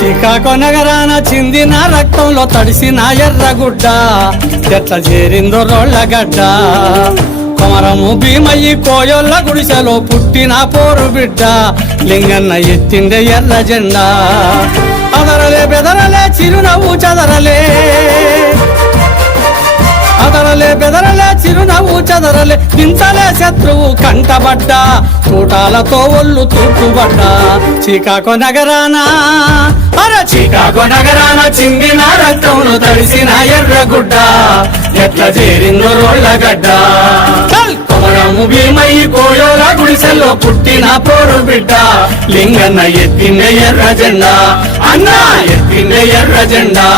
శ్రీకాకుళం నగరాన చిందిన రక్తంలో తడిసిన ఎర్రగుడ్డ ఎట్ల చేరిందో రోళ్ళగడ్డ కొమరము భీమయ్యి కోయొల్ల గుడిసెలో పుట్టిన పోరు బిడ్డ లింగన్న ఎత్తిండే ఎర్ర జెండా అదరలే బెదరలే చిరునవ్వు చదరలే అదరలే బెదరలే చిరునవ్వు చదరలే దించలే శత్రువు కంటబడ్డ తూటాలతో ఒళ్ళు తూటుబడ్డ శ్రీకాకుళం నగరాన శ్రీకాకుళం నగరాన చిందిన రక్తంలో తడిసిన ఎర్రగుడ్డ ఎట్ల చేరిందో రోళ్ళగడ్డ కొమరము భీమయ్యి కోయోల గుడిసెల్లో పుట్టిన పోరు బిడ్డ లింగన్న ఎత్తిండే ఎర్ర జెండా అన్నా ఎత్తిండే ఎర్ర జెండా